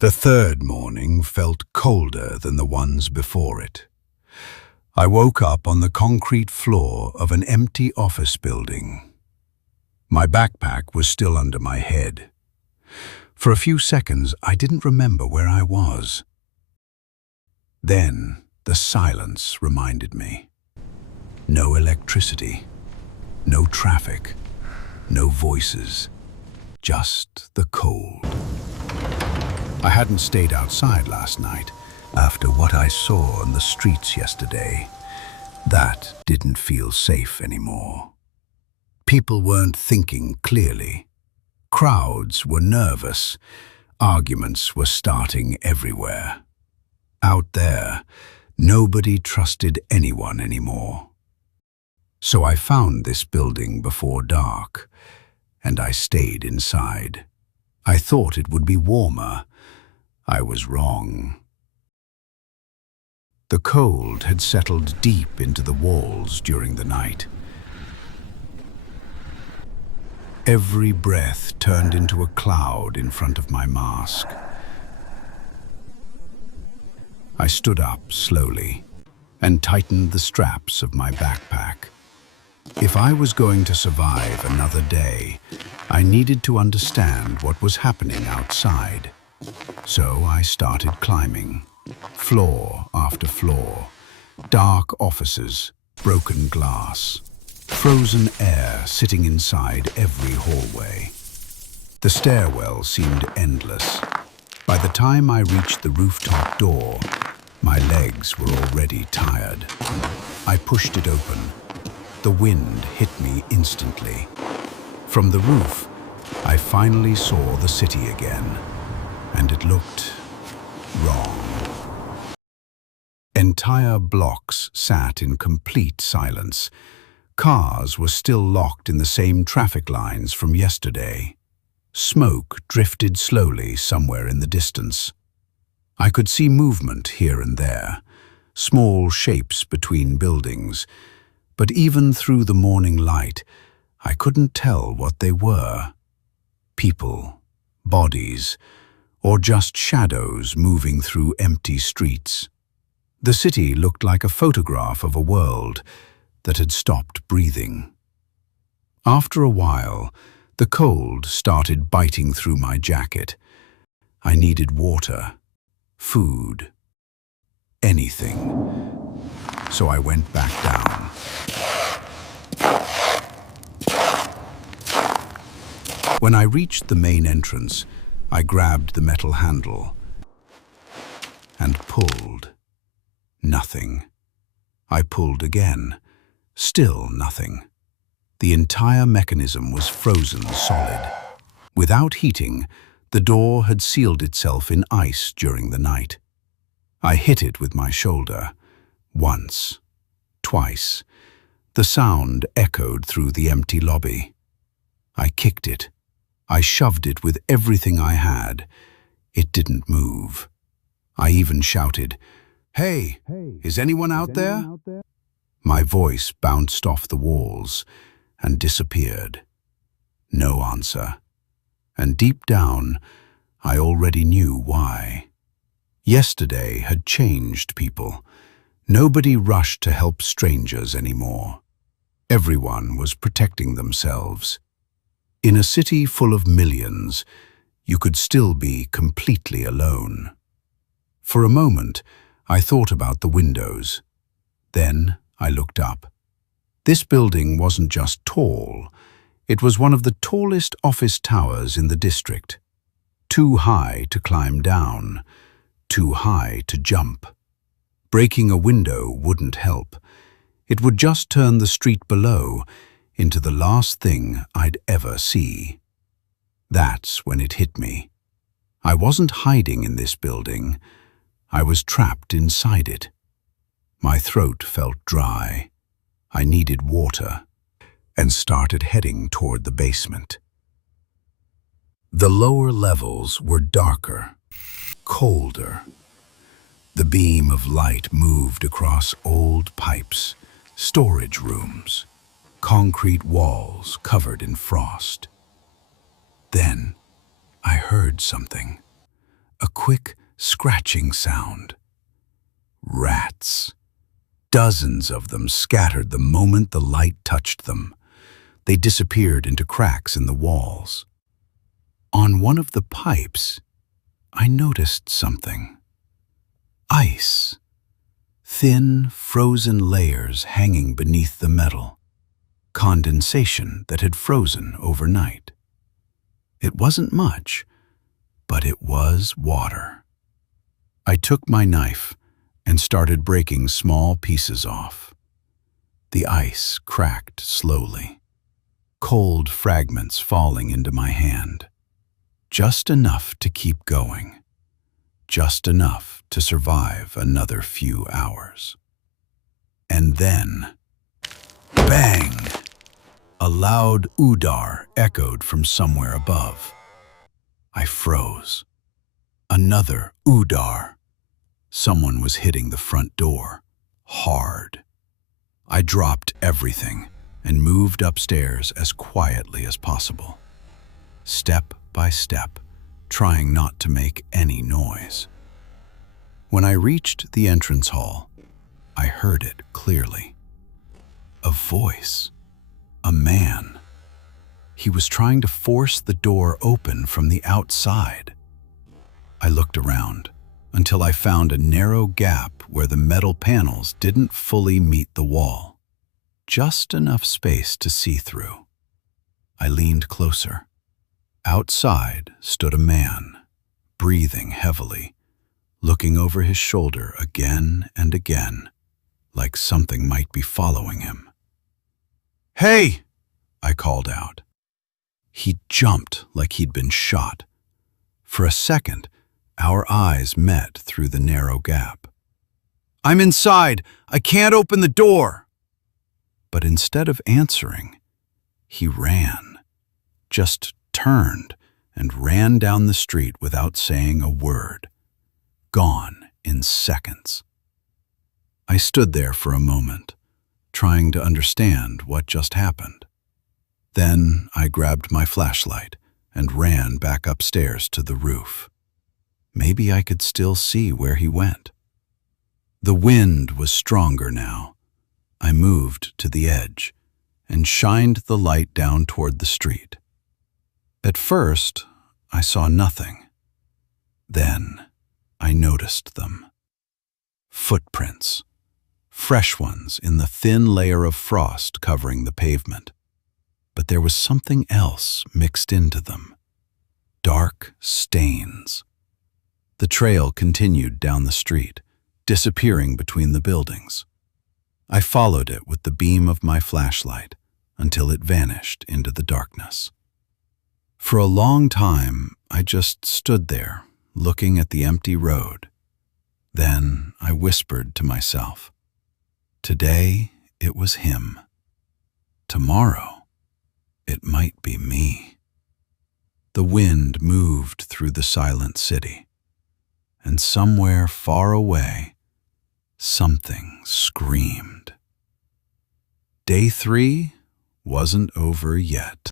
The third morning felt colder than the ones before it. I woke up on the concrete floor of an empty office building. My backpack was still under my head. For a few seconds, I didn't remember where I was. Then, the silence reminded me. No electricity, no traffic, no voices, just the cold. I hadn't stayed outside last night after what I saw on the streets yesterday. That didn't feel safe anymore. People weren't thinking clearly. Crowds were nervous. Arguments were starting everywhere. Out there, nobody trusted anyone anymore. So I found this building before dark, and I stayed inside. I thought it would be warmer. I was wrong. The cold had settled deep into the walls during the night. Every breath turned into a cloud in front of my mask. I stood up slowly and tightened the straps of my backpack. If I was going to survive another day, I needed to understand what was happening outside. So I started climbing, floor after floor, dark offices, broken glass, frozen air sitting inside every hallway. The stairwell seemed endless. By the time I reached the rooftop door, my legs were already tired. I pushed it open. The wind hit me instantly. From the roof, I finally saw the city again, and it looked wrong. Entire blocks sat in complete silence. Cars were still locked in the same traffic lines from yesterday. Smoke drifted slowly somewhere in the distance. I could see movement here and there, small shapes between buildings, but even through the morning light, I couldn't tell what they were. People, bodies, or just shadows moving through empty streets. The city looked like a photograph of a world that had stopped breathing. After a while, the cold started biting through my jacket. I needed water, food, anything. So I went back down. When I reached the main entrance, I grabbed the metal handle and pulled. Nothing. I pulled again. Still nothing. The entire mechanism was frozen solid. Without heating, the door had sealed itself in ice during the night. I hit it with my shoulder. Once. Twice. The sound echoed through the empty lobby. I kicked it. I shoved it with everything I had. It didn't move. I even shouted, "Hey, is anyone out there?" My voice bounced off the walls and disappeared. No answer. And deep down, I already knew why. Yesterday had changed people. Nobody rushed to help strangers anymore. Everyone was protecting themselves. In a city full of millions, you could still be completely alone. For a moment, I thought about the windows. Then I looked up. This building wasn't just tall. It was one of the tallest office towers in the district. Too high to climb down, too high to jump. Breaking a window wouldn't help. It would just turn the street below into the last thing I'd ever see. That's when it hit me. I wasn't hiding in this building. I was trapped inside it. My throat felt dry. I needed water and started heading toward the basement. The lower levels were darker, colder. The beam of light moved across old pipes, storage rooms, concrete walls covered in frost. Then I heard something. a quick scratching sound. Rats. Dozens of them scattered the moment the light touched them. They disappeared into cracks in the walls. On one of the pipes, I noticed something. Ice. Thin, frozen layers hanging beneath the metal. Condensation that had frozen overnight. It wasn't much, but it was water. I took my knife and started breaking small pieces off. The ice cracked slowly, cold fragments falling into my hand. Just enough to keep going. Just enough to survive another few hours. And then, bang! A loud udar echoed from somewhere above. I froze. Another udar. Someone was hitting the front door, hard. I dropped everything and moved upstairs as quietly as possible. Step by step, trying not to make any noise. When I reached the entrance hall, I heard it clearly. A voice. A man. He was trying to force the door open from the outside. I looked around until I found a narrow gap where the metal panels didn't fully meet the wall. Just enough space to see through. I leaned closer. Outside stood a man, breathing heavily, looking over his shoulder again and again, like something might be following him. "Hey!" I called out. He jumped like he'd been shot. For a second, our eyes met through the narrow gap. "I'm inside! I can't open the door!" But instead of answering, he ran, just turned and ran down the street without saying a word, gone in seconds. I stood there for a moment, trying to understand what just happened. Then I grabbed my flashlight and ran back upstairs to the roof. Maybe I could still see where he went. The wind was stronger now. I moved to the edge and shined the light down toward the street. At first, I saw nothing. Then, I noticed them. Footprints. Fresh ones in the thin layer of frost covering the pavement. But there was something else mixed into them. Dark stains. The trail continued down the street, disappearing between the buildings. I followed it with the beam of my flashlight until it vanished into the darkness. For a long time, I just stood there, looking at the empty road. Then I whispered to myself, today it was him. Tomorrow, it might be me. The wind moved through the silent city, and somewhere far away, something screamed. Day 3 wasn't over yet.